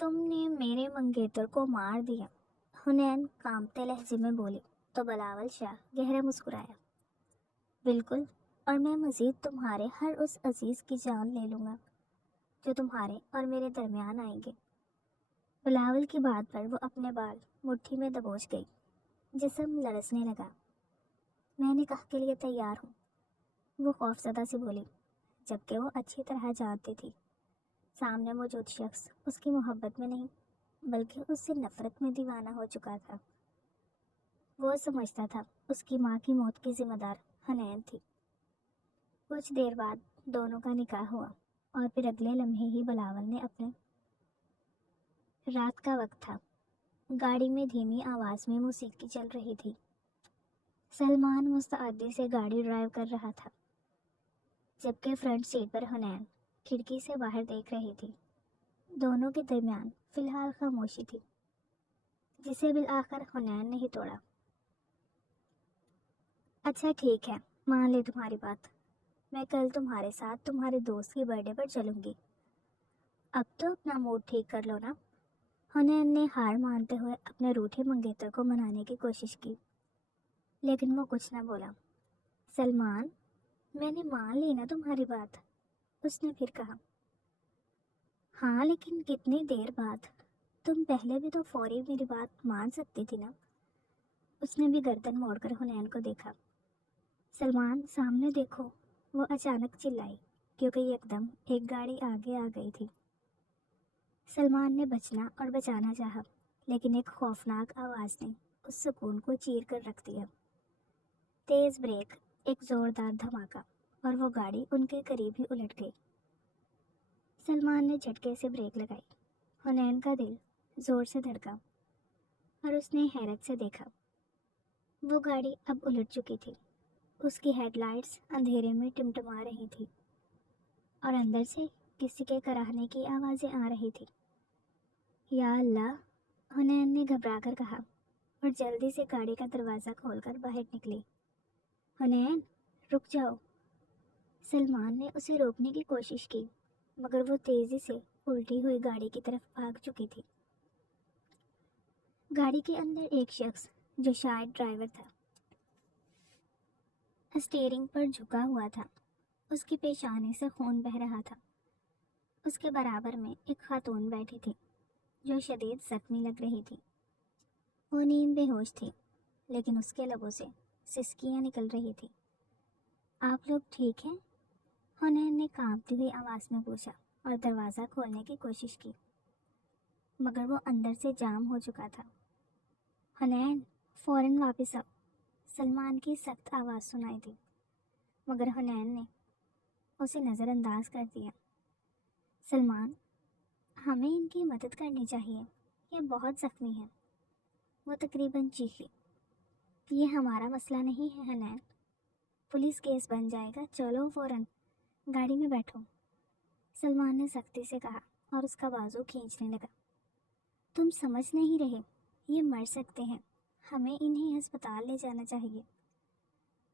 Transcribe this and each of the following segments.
تم نے میرے منگیتر کو مار دیا، حنین کانپتے لہجے میں بولی تو بلاول شاہ گہرا مسکرایا۔ بالکل، اور میں مزید تمہارے ہر اس عزیز کی جان لے لوں گا جو تمہارے اور میرے درمیان آئیں گے۔ بلاول کی بات پر وہ اپنے بال مٹھی میں دبوچ گئی، جسم لرزنے لگا۔ میں نکاح کے لیے تیار ہوں، وہ خوفزدہ سے بولی، جبکہ وہ اچھی طرح جانتی تھی سامنے موجود شخص اس کی محبت میں نہیں بلکہ اس سے نفرت میں دیوانہ ہو چکا تھا۔ وہ سمجھتا تھا اس کی ماں کی موت کی ذمہ دار حنین تھی۔ کچھ دیر بعد دونوں کا نکاح ہوا اور پھر اگلے لمحے ہی بلاول نے اپنے رات کا وقت تھا، گاڑی میں دھیمی آواز میں موسیقی چل رہی تھی۔ سلمان مستعدی سے گاڑی ڈرائیو کر رہا تھا، جبکہ فرنٹ سیٹ پر حنین کھڑکی سے باہر دیکھ رہی تھی۔ دونوں کے درمیان فی الحال خاموشی تھی، جسے بالآخر حنین نے ہی توڑا۔ اچھا ٹھیک ہے، مان لی تمہاری بات، میں کل تمہارے ساتھ تمہارے دوست کی برتھ ڈے پر چلوں گی۔ اب تو اپنا موڈ ٹھیک کر لو نا۔ حنین نے ہار مانتے ہوئے اپنے روٹھے منگیتر کو منانے کی کوشش کی، لیکن وہ کچھ نہ بولا۔ سلمان، میں نے مان لی نا تمہاری بات، اس نے پھر کہا۔ ہاں لیکن کتنی دیر بعد؟ تم پہلے بھی تو فوری میری بات مان سکتی تھی نا۔ اس نے بھی گردن موڑ کر حنین کو دیکھا۔ سلمان سامنے دیکھو، وہ اچانک چلائی کیونکہ یکدم ایک گاڑی آگے آ گئی تھی۔ سلمان نے بچنا اور بچانا چاہا، لیکن ایک خوفناک آواز نے اس سکون کو چیر کر رکھ دیا۔ تیز بریک، ایک زوردار دھماکہ، اور وہ گاڑی ان کے قریب ہی الٹ گئی۔ سلمان نے جھٹکے سے بریک لگائی۔ حنین کا دل زور سے دھڑکا اور اس نے حیرت سے دیکھا۔ وہ گاڑی اب الٹ چکی تھی، اس کی ہیڈ لائٹس اندھیرے میں ٹمٹما رہی تھی اور اندر سے کسی کے کراہنے کی آوازیں آ رہی تھی۔ یا اللہ، حنین نے گھبرا کر کہا اور جلدی سے گاڑی کا دروازہ کھول کر باہر نکلی۔ حنین، رک جاؤ۔ سلمان نے اسے روکنے کی کوشش کی، مگر وہ تیزی سے الٹی ہوئی گاڑی کی طرف بھاگ چکی تھی۔ گاڑی کے اندر ایک شخص جو شاید ڈرائیور تھا، اسٹیئرنگ پر جھکا ہوا تھا، اس کی پیشانی سے خون بہہ رہا تھا۔ اس کے برابر میں ایک خاتون بیٹھی تھی جو شدید زخمی لگ رہی تھی۔ وہ نیم بے ہوش تھی، لیکن اس کے لبوں سے سسکیاں نکل رہی تھی۔ آپ لوگ ٹھیک ہیں؟ حنین نے کانپتی ہوئی آواز میں پوچھا اور دروازہ کھولنے کی کوشش کی، مگر وہ اندر سے جام ہو چکا تھا۔ حنین، فوراً واپس آؤ، سلمان کی سخت آواز سنائی دی، مگر حنین نے اسے نظر انداز کر دیا۔ سلمان، ہمیں ان کی مدد کرنی چاہیے، یہ بہت زخمی ہے، وہ تقریباً چیخی۔ یہ ہمارا مسئلہ نہیں ہے حنین، پولیس کیس بن جائے گا، چلو فوراً گاڑی میں بیٹھو، سلمان نے سختی سے کہا اور اس کا بازو کھینچنے لگا۔ تم سمجھ نہیں رہے، یہ مر سکتے ہیں، ہمیں انہیں ہسپتال لے جانا چاہیے۔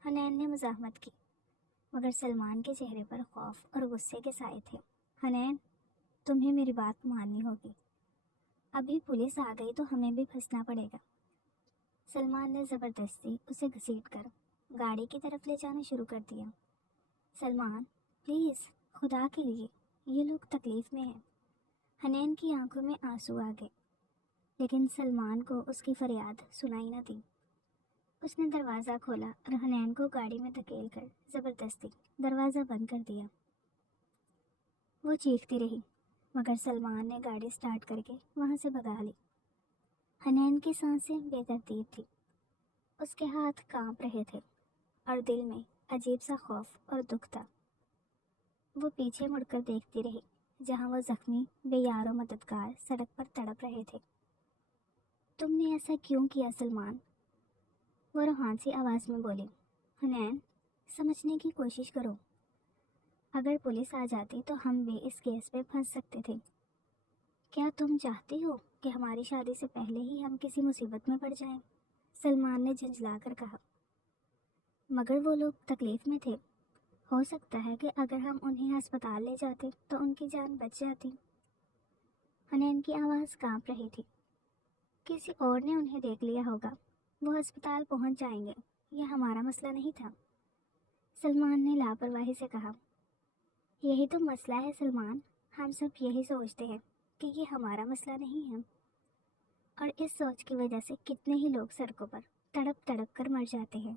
حنین نے مزاحمت کی، مگر سلمان کے چہرے پر خوف اور غصے کے سائے تھے۔ حنین، تمہیں میری بات ماننی ہوگی، ابھی پولیس آ گئی تو ہمیں بھی پھنسنا پڑے گا۔ سلمان نے زبردستی اسے گھسیٹ کر گاڑی کی طرف لے جانا شروع کر دیا۔ سلمان، پلیز، خدا کے لیے، یہ لوگ تکلیف میں ہیں۔ حنین کی آنکھوں میں آنسو آ گئے، لیکن سلمان کو اس کی فریاد سنائی نہ دی۔ اس نے دروازہ کھولا اور حنین کو گاڑی میں دھکیل کر زبردستی دروازہ بند کر دیا۔ وہ چیختی رہی، مگر سلمان نے گاڑی سٹارٹ کر کے وہاں سے بھگا لی۔ حنین کی سانسیں بے ترتیب تھی، اس کے ہاتھ کانپ رہے تھے اور دل میں عجیب سا خوف اور دکھ تھا۔ وہ پیچھے مڑ کر دیکھتی رہی جہاں وہ زخمی بے یار و مددگار سڑک پر تڑپ رہے تھے۔ تم نے ایسا کیوں کیا سلمان؟ وہ روحانسی آواز میں بولی۔ حنین، سمجھنے کی کوشش کرو، اگر پولیس آ جاتی تو ہم بھی اس کیس پہ پھنس سکتے تھے۔ کیا تم چاہتی ہو کہ ہماری شادی سے پہلے ہی ہم کسی مصیبت میں پڑ جائیں؟ سلمان نے جھنجھلا کر کہا۔ مگر وہ لوگ تکلیف میں تھے، ہو سکتا ہے کہ اگر ہم انہیں ہسپتال لے جاتے تو ان کی جان بچ جاتی۔ حنین کی آواز کانپ رہی تھی۔ کسی اور نے انہیں دیکھ لیا ہوگا، وہ ہسپتال پہنچ جائیں گے، یہ ہمارا مسئلہ نہیں تھا۔ سلمان نے لاپرواہی سے کہا۔ یہی تو مسئلہ ہے سلمان، ہم سب یہی سوچتے ہیں کہ یہ ہمارا مسئلہ نہیں ہے، اور اس سوچ کی وجہ سے کتنے ہی لوگ سڑکوں پر تڑپ تڑپ کر مر جاتے ہیں۔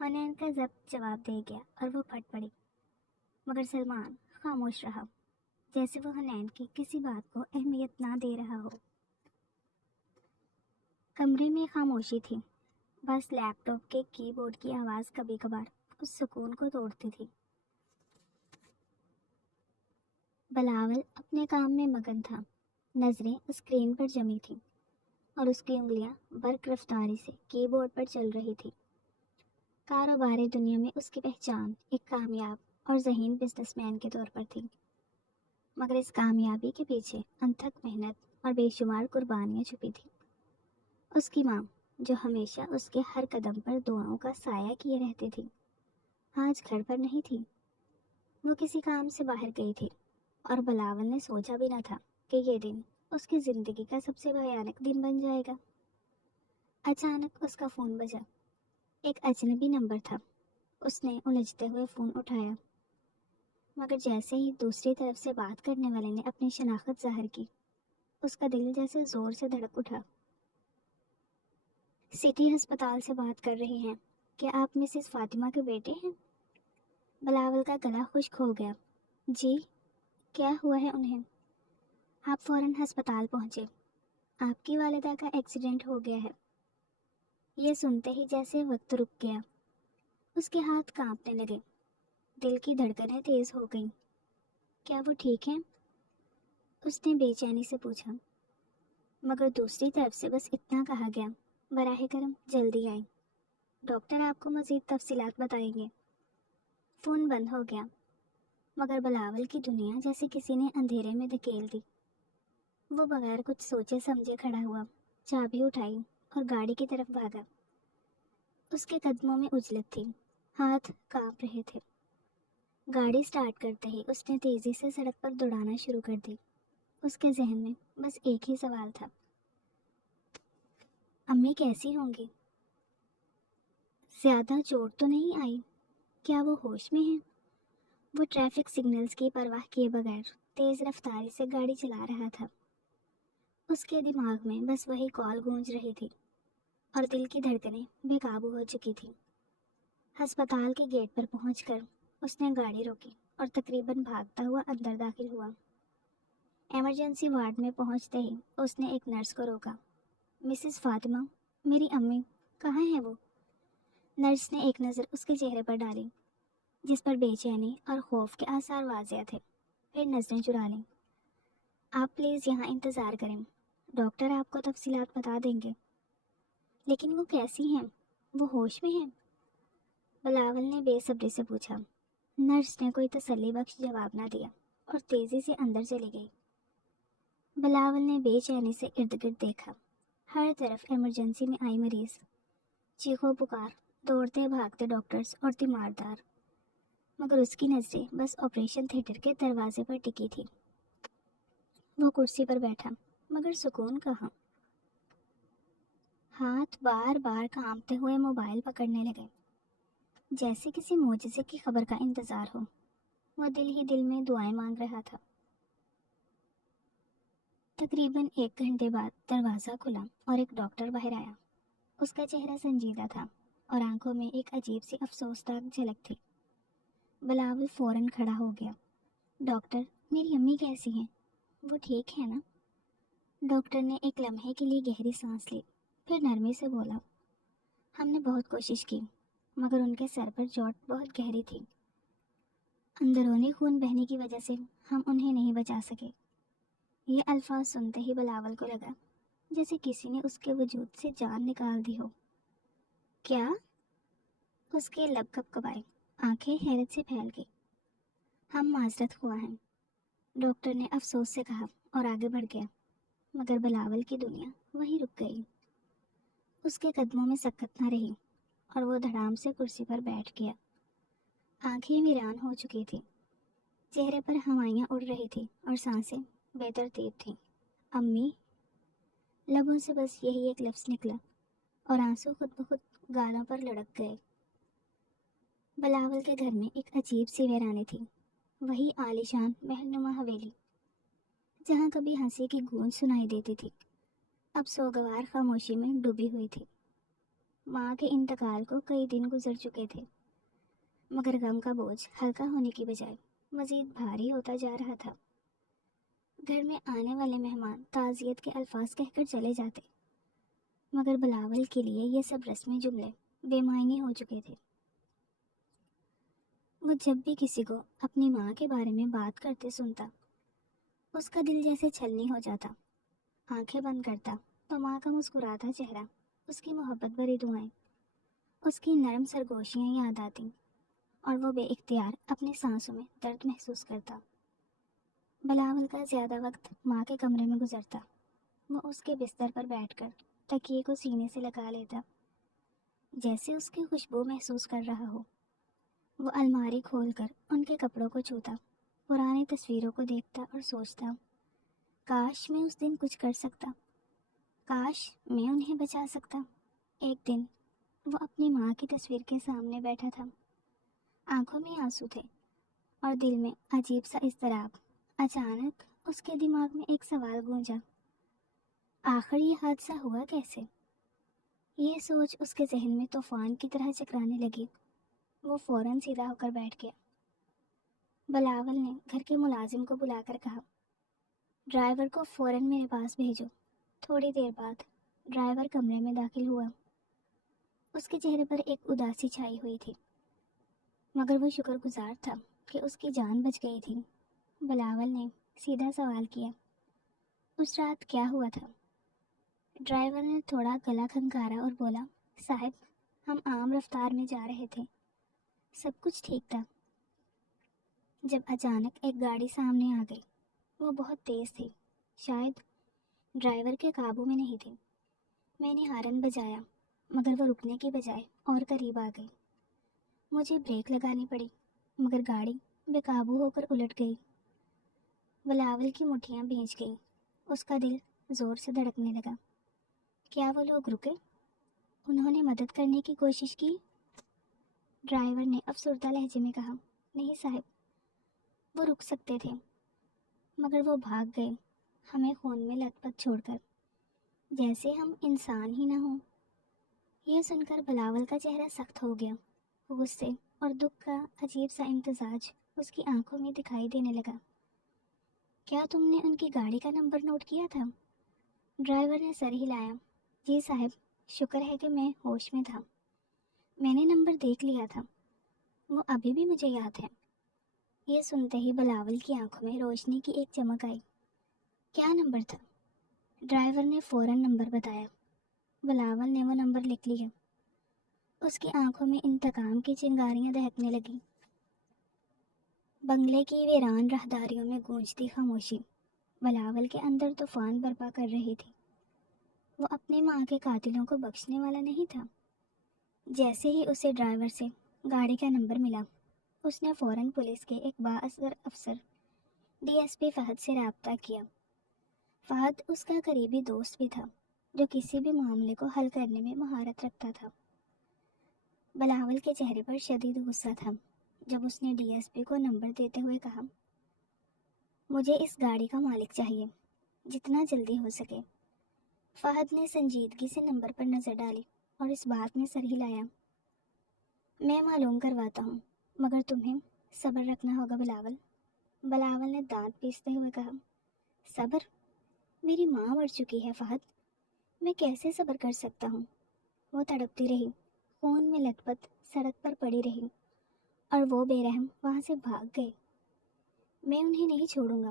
حنین کا ضبط جواب دے گیا اور وہ پھٹ پڑی، مگر سلمان خاموش رہا، جیسے وہ حنین کی کسی بات کو اہمیت نہ دے رہا ہو۔ کمرے میں خاموشی تھی، بس لیپ ٹاپ کے کی بورڈ کی آواز کبھی کبھار اس سکون کو توڑتی تھی۔ بلاول اپنے کام میں مگن تھا، نظریں اسکرین پر جمی تھیں اور اس کی انگلیاں برق رفتاری سے کی بورڈ پر چل رہی تھی۔ کاروباری دنیا میں اس کی پہچان ایک کامیاب اور ذہین بزنس مین کے طور پر تھی، مگر اس کامیابی کے پیچھے انتھک محنت اور بے شمار قربانیاں چھپی تھیں۔ اس کی ماں، جو ہمیشہ اس کے ہر قدم پر دعاؤں کا سایہ کیے رہتی تھی، آج گھر پر نہیں تھی۔ وہ کسی کام سے باہر گئی تھی اور بلاول نے سوچا بھی نہ تھا کہ یہ دن اس کی زندگی کا سب سے بھیانک دن بن جائے گا۔ اچانک اس کا فون بجا، ایک اجنبی نمبر تھا۔ اس نے الجھتے ہوئے فون اٹھایا، مگر جیسے ہی دوسری طرف سے بات کرنے والے نے اپنی شناخت ظاہر کی، اس کا دل جیسے زور سے دھڑک اٹھا۔ سٹی ہسپتال سے بات کر رہی ہیں، کیا آپ مسز فاطمہ کے بیٹے ہیں؟ بلاول کا گلا خشک ہو گیا۔ جی، کیا ہوا ہے انہیں؟ آپ فوراً ہسپتال پہنچے، آپ کی والدہ کا ایکسیڈنٹ ہو گیا ہے۔ یہ سنتے ہی جیسے وقت رک گیا، اس کے ہاتھ کانپنے لگے، دل کی دھڑکنیں تیز ہو گئیں۔ کیا وہ ٹھیک ہیں؟ اس نے بے چینی سے پوچھا، مگر دوسری طرف سے بس اتنا کہا گیا، براہ کرم جلدی آئیں، ڈاکٹر آپ کو مزید تفصیلات بتائیں گے۔ فون بند ہو گیا، مگر بلاول کی دنیا جیسے کسی نے اندھیرے میں دھکیل دی۔ وہ بغیر کچھ سوچے سمجھے کھڑا ہوا، چابی اٹھائی اور گاڑی کی طرف بھاگا۔ اس کے قدموں میں عجلت تھی، ہاتھ کانپ رہے تھے۔ گاڑی سٹارٹ کرتے ہی اس نے تیزی سے سڑک پر دوڑانا شروع کر دی۔ اس کے ذہن میں بس ایک ہی سوال تھا، امی کیسی ہوں گی؟ زیادہ چوٹ تو نہیں آئی؟ کیا وہ ہوش میں ہیں؟ وہ ٹریفک سگنلز کی پرواہ کیے بغیر تیز رفتاری سے گاڑی چلا رہا تھا۔ اس کے دماغ میں بس وہی کال گونج رہی تھی اور دل کی دھڑکنیں بے قابو ہو چکی تھیں۔ ہسپتال کے گیٹ پر پہنچ کر اس نے گاڑی روکی اور تقریباً بھاگتا ہوا اندر داخل ہوا۔ ایمرجنسی وارڈ میں پہنچتے ہی اس نے ایک نرس کو روکا۔ مسز فاطمہ، میری امی کہاں ہیں وہ؟ نرس نے ایک نظر اس کے چہرے پر ڈالی، جس پر بے چینی اور خوف کے آثار واضح تھے، پھر نظریں چرا لیں۔ آپ پلیز یہاں انتظار کریں، ڈاکٹر آپ کو تفصیلات بتا دیں گے۔ لیکن وہ کیسی ہیں؟ وہ ہوش میں ہیں؟ بلاول نے بے صبری سے پوچھا۔ نرس نے کوئی تسلی بخش جواب نہ دیا اور تیزی سے اندر چلی گئی۔ بلاول نے بے چینی سے ارد گرد دیکھا، ہر طرف ایمرجنسی میں آئی مریض، چیخو پکار، دوڑتے بھاگتے ڈاکٹرز اور تیماردار، مگر اس کی نظریں بس آپریشن تھیٹر کے دروازے پر ٹکی تھی۔ وہ کرسی پر بیٹھا، مگر سکون کہاں۔ ہاتھ بار بار کانپتے ہوئے موبائل پکڑنے لگے، جیسے کسی معجزے کی خبر کا انتظار ہو۔ وہ دل ہی دل میں دعائیں مانگ رہا تھا۔ تقریباً 1 گھنٹے بعد دروازہ کھلا اور ایک ڈاکٹر باہر آیا۔ اس کا چہرہ سنجیدہ تھا اور آنکھوں میں ایک عجیب سی افسوسناک جھلک تھی۔ بلاول فوراً کھڑا ہو گیا۔ ڈاکٹر، میری امی کیسی ہیں؟ وہ ٹھیک ہے نا؟ ڈاکٹر نے ایک لمحے کے لیے گہری سانس لی، پھر نرمی سے بولا، ہم نے بہت کوشش کی، مگر ان کے سر پر چوٹ بہت گہری تھی، اندرونی خون بہنے کی وجہ سے ہم انہیں نہیں بچا سکے۔ یہ الفاظ سنتے ہی بلاول کو لگا جیسے کسی نے اس کے وجود سے جان نکال دی ہو۔ کیا؟ اس کے لب کب کبائے، آنکھیں حیرت سے پھیل گئی۔ ہم معذرت خواہ ہیں، ڈاکٹر نے افسوس سے کہا اور آگے بڑھ گیا، مگر بلاول کی دنیا وہیں رک گئی۔ اس کے قدموں میں سکت نہ رہی اور وہ دھڑام سے کرسی پر بیٹھ گیا۔ آنکھیں ویران ہو چکی تھیں، چہرے پر ہوائیاں اڑ رہی تھیں اور سانسیں بے ترتیب تھیں۔ امی، لبوں سے بس یہی ایک لفظ نکلا اور آنسو خود بخود گالوں پر لڑک گئے۔ بلاول کے گھر میں ایک عجیب سی ویرانی تھی، وہی عالیشان محل نما حویلی جہاں کبھی ہنسی کی گونج سنائی دیتی تھی، اب سوگوار خاموشی میں ڈوبی ہوئی تھی۔ ماں کے انتقال کو کئی دن گزر چکے تھے، مگر غم کا بوجھ ہلکا ہونے کی بجائے مزید بھاری ہوتا جا رہا تھا۔ گھر میں آنے والے مہمان تعزیت کے الفاظ کہہ کر چلے جاتے، مگر بلاول کے لیے یہ سب رسمی جملے بے معنی ہو چکے تھے۔ وہ جب بھی کسی کو اپنی ماں کے بارے میں بات کرتے سنتا، اس کا دل جیسے چھلنی ہو جاتا۔ آنکھیں بند کرتا تو ماں کا مسکراتا چہرہ، اس کی محبت بھری دعائیں، اس کی نرم سرگوشیاں یاد آتیں، اور وہ بے اختیار اپنی سانسوں میں درد محسوس کرتا۔ بلاول کا زیادہ وقت ماں کے کمرے میں گزرتا۔ وہ اس کے بستر پر بیٹھ کر تکیے کو سینے سے لگا لیتا، جیسے اس کی خوشبو محسوس کر رہا ہو۔ وہ الماری کھول کر ان کے کپڑوں کو چھوتا، پرانی تصویروں کو دیکھتا اور سوچتا، کاش میں اس دن کچھ کر سکتا، کاش میں انہیں بچا سکتا۔ ایک دن وہ اپنی ماں کی تصویر کے سامنے بیٹھا تھا، آنکھوں میں آنسو تھے اور دل میں عجیب سا اضطراب۔ اچانک اس کے دماغ میں ایک سوال گونجا، آخر یہ حادثہ ہوا کیسے؟ یہ سوچ اس کے ذہن میں طوفان کی طرح چکرانے لگی۔ وہ فوراً سیدھا ہو کر بیٹھ گیا۔ بلاول نے گھر کے ملازم کو بلا کر کہا، ڈرائیور کو فوراً میرے پاس بھیجو۔ تھوڑی دیر بعد ڈرائیور کمرے میں داخل ہوا۔ اس کے چہرے پر ایک اداسی چھائی ہوئی تھی، مگر وہ شکر گزار تھا کہ اس کی جان بچ گئی تھی۔ بلاول نے سیدھا سوال کیا، اس رات کیا ہوا تھا؟ ڈرائیور نے تھوڑا گلا کھنکارا اور بولا، صاحب ہم عام رفتار میں جا رہے تھے، سب کچھ ٹھیک تھا، جب اچانک ایک گاڑی سامنے آ گئی۔ وہ بہت تیز تھی، شاید ڈرائیور کے قابو میں نہیں تھی۔ میں نے ہارن بجایا، مگر وہ رکنے کی بجائے اور قریب آ گئی۔ مجھے بریک لگانی پڑی، مگر گاڑی بے قابو ہو کر الٹ گئی۔ بلاول کی مٹھیاں بھیج گئیں، اس کا دل زور سے دھڑکنے لگا۔ کیا وہ لوگ رکے؟ انہوں نے مدد کرنے کی کوشش کی؟ ڈرائیور نے افسردہ لہجے میں کہا، نہیں صاحب، وہ رک سکتے تھے، مگر وہ بھاگ گئے، ہمیں خون میں لت پت چھوڑ کر، جیسے ہم انسان ہی نہ ہوں۔ یہ سن کر بلاول کا چہرہ سخت ہو گیا، غصے اور دکھ کا عجیب سا امتزاج اس کی آنکھوں میں دکھائی دینے لگا۔ کیا تم نے ان کی گاڑی کا نمبر نوٹ کیا تھا؟ ڈرائیور نے سر ہلایا، جی صاحب، شکر ہے کہ میں ہوش میں تھا، میں نے نمبر دیکھ لیا تھا، وہ ابھی بھی مجھے یاد ہے۔ یہ سنتے ہی بلاول کی آنکھوں میں روشنی کی ایک چمک آئی۔ کیا نمبر تھا؟ ڈرائیور نے فوراً نمبر بتایا۔ بلاول نے وہ نمبر لکھ لیا۔ اس کی آنکھوں میں انتقام کی چنگاریاں دہکنے لگیں۔ بنگلے کی ویران راہداریوں میں گونجتی خاموشی بلاول کے اندر طوفان برپا کر رہی تھی۔ وہ اپنی ماں کے قاتلوں کو بخشنے والا نہیں تھا۔ جیسے ہی اسے ڈرائیور سے گاڑی کا نمبر ملا، اس نے فوراً پولیس کے ایک بااثر افسر ڈی ایس پی فہد سے رابطہ کیا۔ فہد اس کا قریبی دوست بھی تھا، جو کسی بھی معاملے کو حل کرنے میں مہارت رکھتا تھا۔ بلاول کے چہرے پر شدید غصہ تھا جب اس نے ڈی ایس پی کو نمبر دیتے ہوئے کہا، مجھے اس گاڑی کا مالک چاہیے، جتنا جلدی ہو سکے۔ فہد نے سنجیدگی سے نمبر پر نظر ڈالی اور اس بات میں سر ہلایا، میں معلوم کرواتا ہوں، مگر تمہیں صبر رکھنا ہوگا بلاول۔ بلاول نے دانت پیستے ہوئے کہا، صبر؟ میری ماں مر چکی ہے فہد، میں کیسے صبر کر سکتا ہوں؟ وہ تڑپتی رہی، خون میں لت پت سڑک پر پڑی رہی، اور وہ بے رحم وہاں سے بھاگ گئے۔ میں انہیں نہیں چھوڑوں گا۔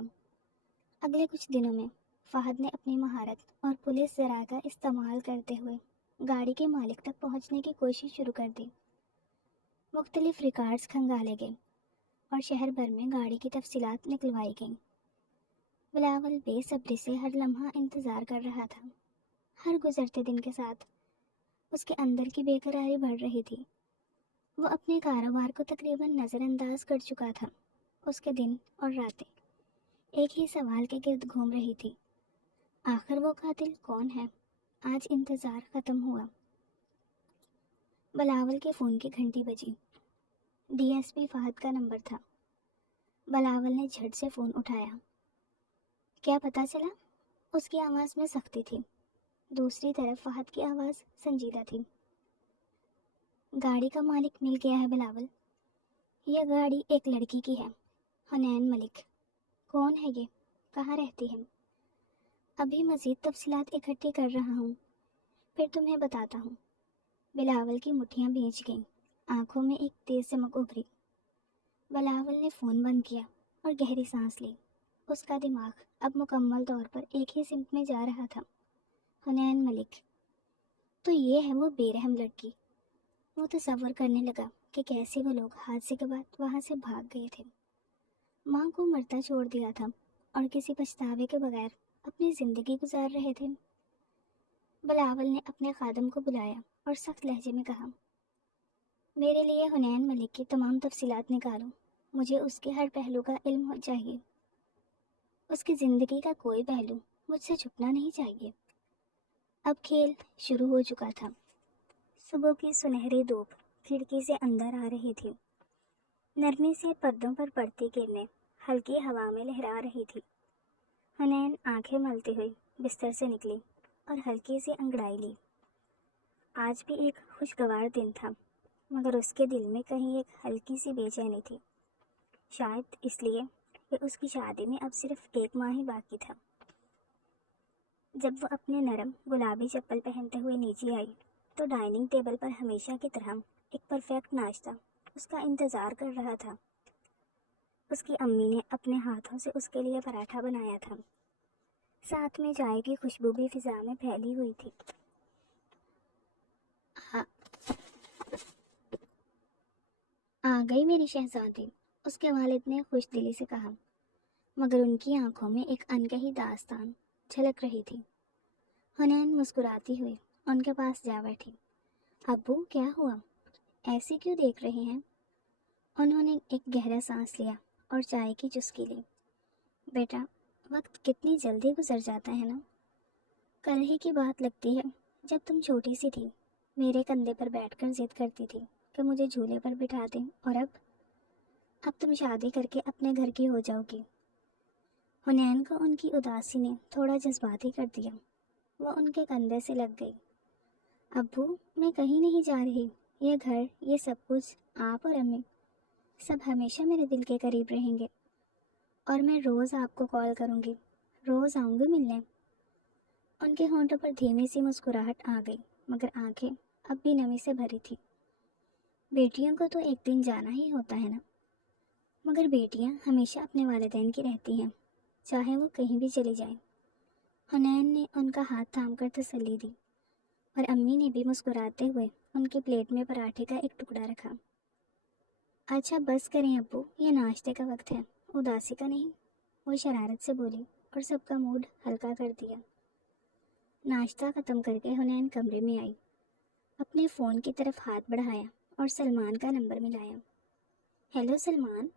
اگلے کچھ دنوں میں فہد نے اپنی مہارت اور پولیس ذرائع کا استعمال کرتے ہوئے گاڑی کے مالک تک پہنچنے کی کوشش شروع کر دی۔ مختلف ریکارڈز کھنگالے گئے اور شہر بھر میں گاڑی کی تفصیلات نکلوائی گئیں۔ بلاول بے صبری سے ہر لمحہ انتظار کر رہا تھا۔ ہر گزرتے دن کے ساتھ اس کے اندر کی بے قراری بڑھ رہی تھی۔ وہ اپنے کاروبار کو تقریباً نظر انداز کر چکا تھا۔ اس کے دن اور راتیں ایک ہی سوال کے گرد گھوم رہی تھی، آخر وہ قاتل کون ہے؟ آج انتظار ختم ہوا۔ بلاول کے فون کی گھنٹی بجی۔ ڈی ایس پی فہد کا نمبر تھا۔ بلاول نے جھٹ سے فون اٹھایا۔ کیا پتہ چلا؟ اس کی آواز میں سختی تھی۔ دوسری طرف فہد کی آواز سنجیدہ تھی۔ گاڑی کا مالک مل گیا ہے بلاول۔ یہ گاڑی ایک لڑکی کی ہے، حنین ملک۔ کون ہے یہ؟ کہاں رہتی ہے؟ ابھی مزید تفصیلات اکٹھی کر رہا ہوں، پھر تمہیں بتاتا ہوں۔ بلاول کی مٹھیاں بھیج گئیں، آنکھوں میں ایک تیز چمک ابھری۔ بلاول نے فون بند کیا اور گہری سانس لی۔ اس کا دماغ اب مکمل طور پر ایک ہی سمت میں جا رہا تھا، حنین ملک۔ تو یہ ہے وہ بے رحم لڑکی۔ وہ تصور کرنے لگا کہ کیسے وہ لوگ حادثے کے بعد وہاں سے بھاگ گئے تھے۔ ماں کو مرتا چھوڑ دیا تھا اور کسی پچھتاوے کے بغیر اپنی زندگی گزار رہے تھے۔ بلاول نے اپنے خادم کو بلایا اور سخت لہجے میں کہا، میرے لیے حنین ملک کی تمام تفصیلات نکالو۔ مجھے اس کے ہر پہلو کا علم چاہیے۔ اس کی زندگی کا کوئی پہلو مجھ سے چھپنا نہیں چاہیے۔ اب کھیل شروع ہو چکا تھا۔ صبح کی سنہری دھوپ کھڑکی سے اندر آ رہی تھی۔ نرمی سے پردوں پر پڑتی کرنیں ہلکی ہوا میں لہرا رہی تھی۔ حنین آنکھیں ملتی ہوئی بستر سے نکلی اور ہلکی سی انگڑائی لی۔ آج بھی ایک خوشگوار دن تھا، مگر اس کے دل میں کہیں ایک ہلکی سی بے چینی تھی۔ شاید اس لیے کہ اس کی شادی میں اب صرف 1 ماہ ہی باقی تھا۔ جب وہ اپنے نرم گلابی چپل پہنتے ہوئے نیچے آئی تو ڈائننگ ٹیبل پر ہمیشہ کی طرح ایک پرفیکٹ ناشتہ اس کا انتظار کر رہا تھا۔ اس کی امی نے اپنے ہاتھوں سے اس کے لیے پراٹھا بنایا تھا، ساتھ میں چائے کی خوشبو بھی فضا میں پھیلی ہوئی تھی۔ آ گئی میری شہزادی، اس کے والد نے خوش دلی سے کہا، مگر ان کی آنکھوں میں ایک انکہی داستان جھلک رہی تھی۔ حنین مسکراتی ہوئی ان کے پاس جا بیٹھی۔ ابو کیا ہوا؟ ایسے کیوں دیکھ رہے ہیں؟ انہوں نے ایک گہرا سانس لیا اور چائے کی چسکی لی۔ بیٹا، وقت کتنی جلدی گزر جاتا ہے نا۔ کل ہی کی بات لگتی ہے جب تم چھوٹی سی تھی، میرے کندھے پر بیٹھ کر ضد کرتی تھی کہ مجھے جھولے پر بٹھا دیں، اور اب تم شادی کر کے اپنے گھر کی ہو جاؤ گی۔ حنین کو ان کی اداسی نے تھوڑا جذباتی کر دیا۔ وہ ان کے کندھے سے لگ گئی۔ ابو، میں کہیں نہیں جا رہی۔ یہ گھر، یہ سب کچھ، آپ اور امی، سب ہمیشہ میرے دل کے قریب رہیں گے، اور میں روز آپ کو کال کروں گی، روز آؤں گی ملنے۔ ان کے ہونٹوں پر دھیمی سی مسکراہٹ آ گئی، مگر آنکھیں اب بھی نمی سے بھری تھی۔ بیٹیوں کو تو ایک دن جانا ہی ہوتا ہے نا، مگر بیٹیاں ہمیشہ اپنے والدین کی رہتی ہیں، چاہے وہ کہیں بھی چلی جائیں۔ حنین نے ان کا ہاتھ تھام کر تسلی دی، اور امی نے بھی مسکراتے ہوئے ان کی پلیٹ میں پراٹھے کا ایک ٹکڑا رکھا۔ اچھا بس کریں ابو، یہ ناشتے کا وقت ہے، اداسی کا نہیں، وہ شرارت سے بولی اور سب کا موڈ ہلکا کر دیا۔ ناشتہ ختم کر کے حنین کمرے میں آئی، اپنے فون کی طرف ہاتھ بڑھایا اور سلمان کا نمبر ملایا۔ ہیلو سلمان۔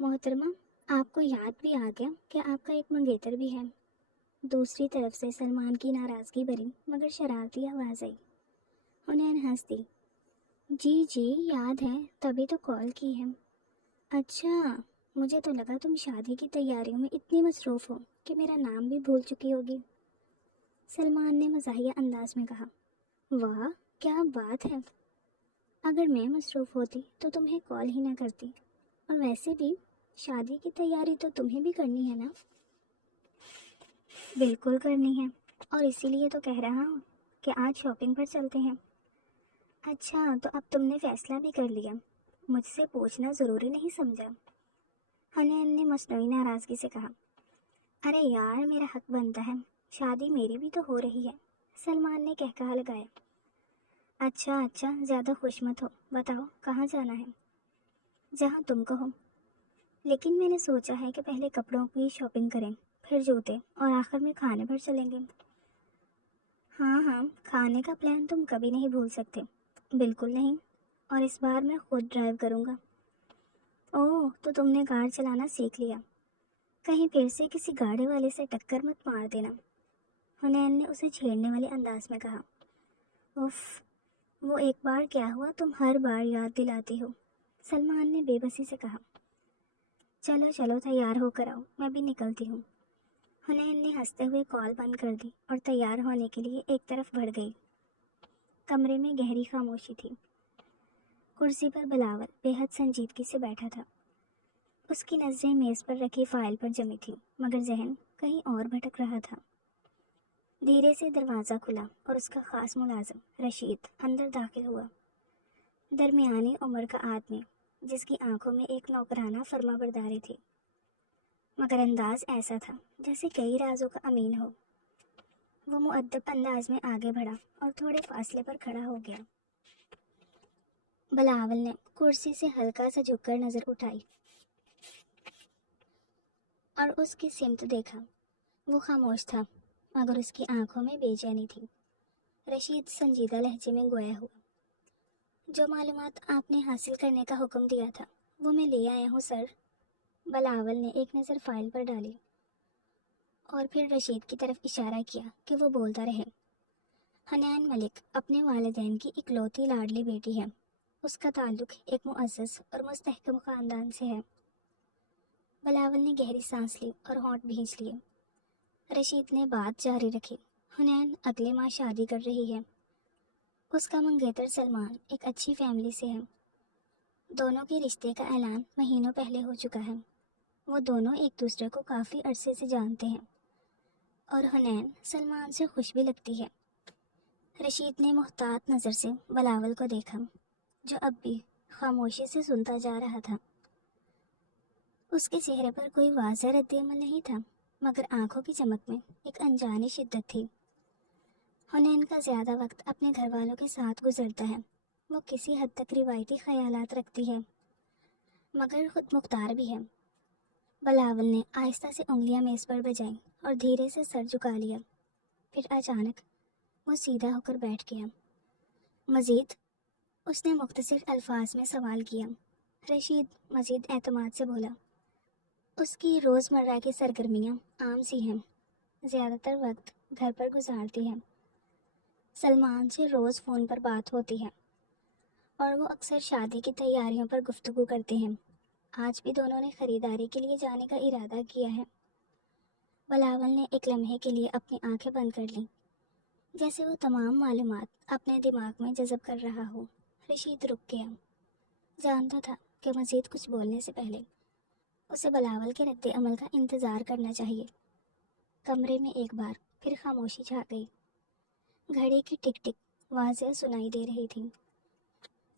محترمہ، آپ کو یاد بھی آ گیا کہ آپ کا ایک منگیتر بھی ہے۔ دوسری طرف سے سلمان کی ناراضگی بھری مگر شرارتی آواز آئی۔ حنین ہنس دی۔ جی یاد ہے، تبھی تو کال کی ہے۔ اچھا، مجھے تو لگا تم شادی کی تیاریوں میں اتنی مصروف ہو کہ میرا نام بھی بھول چکی ہوگی۔ سلمان نے مزاحیہ انداز میں کہا۔ واہ، کیا بات ہے! اگر میں مصروف ہوتی تو تمہیں کال ہی نہ کرتی، اور ویسے بھی شادی کی تیاری تو تمہیں بھی کرنی ہے نا؟ بالکل کرنی ہے، اور اسی لیے تو کہہ رہا ہوں کہ آج شاپنگ پر چلتے ہیں۔ اچھا، تو اب تم نے فیصلہ بھی کر لیا، مجھ سے پوچھنا ضروری نہیں سمجھا؟ حنین نے مصنوعی ناراضگی سے کہا۔ ارے یار، میرا حق بنتا ہے، شادی میری بھی تو ہو رہی ہے، سلمان نے کہا لگایا۔ اچھا، زیادہ خوش مت ہو، بتاؤ کہاں جانا ہے؟ جہاں تم کہو، لیکن میں نے سوچا ہے کہ پہلے کپڑوں کی شاپنگ کریں، پھر جوتے، اور آخر میں کھانے پر چلیں گے۔ ہاں، کھانے کا پلان تم کبھی نہیں بھول سکتے۔ بالکل نہیں، اور اس بار میں خود ڈرائیو کروں گا۔ اوہ، تو تم نے کار چلانا سیکھ لیا، کہیں پھر سے کسی گاڑی والے سے ٹکر مت مار دینا۔ حنین نے اسے چھیڑنے والے انداز میں کہا۔ اف، وہ ایک بار کیا ہوا تم ہر بار یاد دلاتی ہو، سلمان نے بے بسی سے کہا۔ چلو چلو تیار ہو کر آؤ، میں بھی نکلتی ہوں۔ حنین نے ہنستے ہوئے کال بند کر دی اور تیار ہونے کے لیے ایک طرف بڑھ گئی۔ کمرے میں گہری خاموشی تھی۔ کرسی پر بلاول بے حد سنجیدگی سے بیٹھا تھا۔ اس کی نظریں میز پر رکھی فائل پر جمی تھیں، مگر ذہن کہیں اور بھٹک رہا تھا۔ دھیرے سے دروازہ کھلا اور اس کا خاص ملازم رشید اندر داخل ہوا۔ درمیانی عمر کا آدمی جس کی آنکھوں میں ایک نوکرانہ فرما برداری تھی، مگر انداز ایسا تھا جیسے کئی رازوں کا امین ہو۔ وہ مؤدب انداز میں آگے بڑھا اور تھوڑے فاصلے پر کھڑا ہو گیا۔ بلاول نے کرسی سے ہلکا سا جھک کر نظر اٹھائی اور اس کی سمت دیکھا۔ وہ خاموش تھا، مگر اس کی آنکھوں میں بے چینی تھی۔ رشید سنجیدہ لہجے میں گویا ہوا۔ جو معلومات آپ نے حاصل کرنے کا حکم دیا تھا وہ میں لے آیا ہوں سر۔ بلاول نے ایک نظر فائل پر ڈالی اور پھر رشید کی طرف اشارہ کیا کہ وہ بولتا رہے۔ حنین ملک اپنے والدین کی اکلوتی لاڈلی بیٹی ہے۔ اس کا تعلق ایک معزز اور مستحکم خاندان سے ہے۔ بلاول نے گہری سانس لی اور ہونٹ بھینچ لیے۔ رشید نے بات جاری رکھی۔ حنین اگلے ماہ شادی کر رہی ہے۔ اس کا منگیتر سلمان ایک اچھی فیملی سے ہے۔ دونوں کے رشتے کا اعلان مہینوں پہلے ہو چکا ہے۔ وہ دونوں ایک دوسرے کو کافی عرصے سے جانتے ہیں اور حنین سلمان سے خوش بھی لگتی ہے۔ رشید نے محتاط نظر سے بلاول کو دیکھا، جو اب بھی خاموشی سے سنتا جا رہا تھا۔ اس کے چہرے پر کوئی واضح رد عمل نہیں تھا، مگر آنکھوں کی چمک میں ایک انجانی شدت تھی۔ حنین کا زیادہ وقت اپنے گھر والوں کے ساتھ گزرتا ہے۔ وہ کسی حد تک روایتی خیالات رکھتی ہے، مگر خود مختار بھی ہے۔ بلاول نے آہستہ سے انگلیاں میز پر بجائیں اور دھیرے سے سر جھکا لیا۔ پھر اچانک وہ سیدھا ہو کر بیٹھ گیا۔ مزید؟ اس نے مختصر الفاظ میں سوال کیا۔ رشید مزید اعتماد سے بولا۔ اس کی روزمرہ کی سرگرمیاں عام سی ہیں، زیادہ تر وقت گھر پر گزارتی ہے۔ سلمان سے روز فون پر بات ہوتی ہے اور وہ اکثر شادی کی تیاریوں پر گفتگو کرتے ہیں۔ آج بھی دونوں نے خریداری کے لیے جانے کا ارادہ کیا ہے۔ بلاول نے ایک لمحے کے لیے اپنی آنکھیں بند کر لیں، جیسے وہ تمام معلومات اپنے دماغ میں جذب کر رہا ہو۔ رشید رک گیا، جانتا تھا کہ مزید کچھ بولنے سے پہلے اسے بلاول کے رد عمل کا انتظار کرنا چاہیے۔ کمرے میں ایک بار پھر خاموشی چھا گئی۔ گھڑی کی ٹک ٹک واضح سنائی دے رہی تھی۔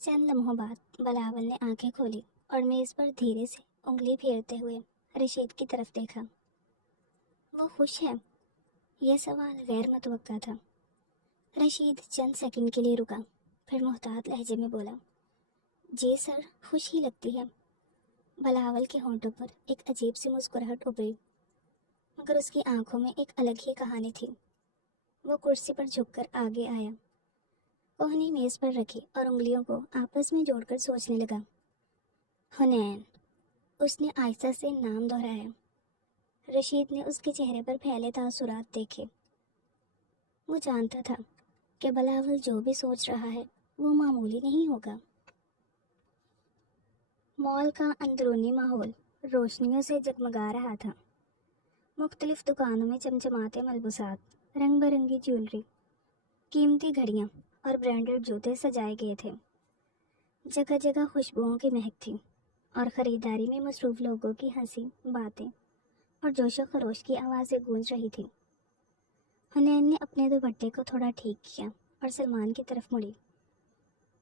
چند لمحوں بعد بلاول نے آنکھیں کھولی اور میز پر دھیرے سے انگلی پھیرتے ہوئے رشید کی طرف دیکھا۔ وہ خوش ہے؟ یہ سوال غیر متوقع تھا۔ رشید چند سیکنڈ کے لیے رکا، پھر محتاط لہجے میں بولا، جی سر، خوش ہی لگتی ہے۔ بلاول کے ہونٹوں پر ایک عجیب سی مسکراہٹ ابھری، مگر اس کی آنکھوں میں ایک الگ ہی کہانی تھی۔ وہ کرسی پر جھک کر آگے آیا، کوہنی میز پر رکھی اور انگلیوں کو آپس میں جوڑ کر سوچنے لگا۔ حنین، اس نے آہستہ سے نام دہرایا۔ رشید نے اس کے چہرے پر پھیلے تاثرات دیکھے۔ وہ جانتا تھا کہ بلاول جو بھی سوچ رہا ہے وہ معمولی نہیں ہوگا۔ مال کا اندرونی ماحول روشنیوں سے جگمگا رہا تھا۔ مختلف دکانوں میں چمچماتے ملبوسات، رنگ برنگی جیولری، قیمتی گھڑیاں اور برانڈڈ جوتے سجائے گئے تھے۔ جگہ جگہ خوشبوؤں کی مہک تھی اور خریداری میں مصروف لوگوں کی ہنسی، باتیں اور جوش و خروش کی آوازیں گونج رہی تھیں۔ حنین نے اپنے دوپٹے کو تھوڑا ٹھیک کیا اور سلمان کی طرف مڑی،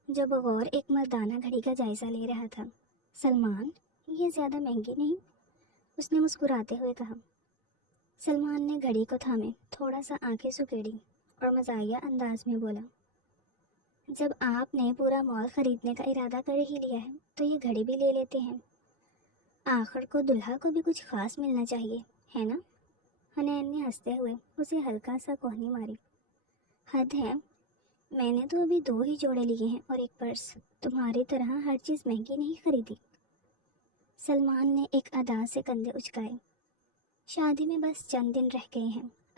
جو بغور ایک مردانہ گھڑی کا جائزہ لے رہا تھا۔ سلمان، یہ زیادہ مہنگی نہیں؟ اس نے مسکراتے ہوئے کہا۔ سلمان نے گھڑی کو تھامے تھوڑا سا آنکھیں سکیڑی اور مزاحیہ انداز میں بولا، جب آپ نے پورا مال خریدنے کا ارادہ کر ہی لیا ہے تو یہ گھڑی بھی لے لیتے ہیں۔ آخر کو دلہا کو بھی کچھ خاص ملنا چاہیے، ہے نا؟ حنین نے ہنستے ہوئے اسے ہلکا سا کوہنی ماری۔ حد ہے، میں نے تو ابھی 2 ہی جوڑے لیے ہیں اور ایک پرس، تمہاری طرح ہر چیز مہنگی نہیں خریدی۔ سلمان نے ایک ادا سے کندھے اچکائے۔ شادی میں بس چند دن رہ گئے ہیں،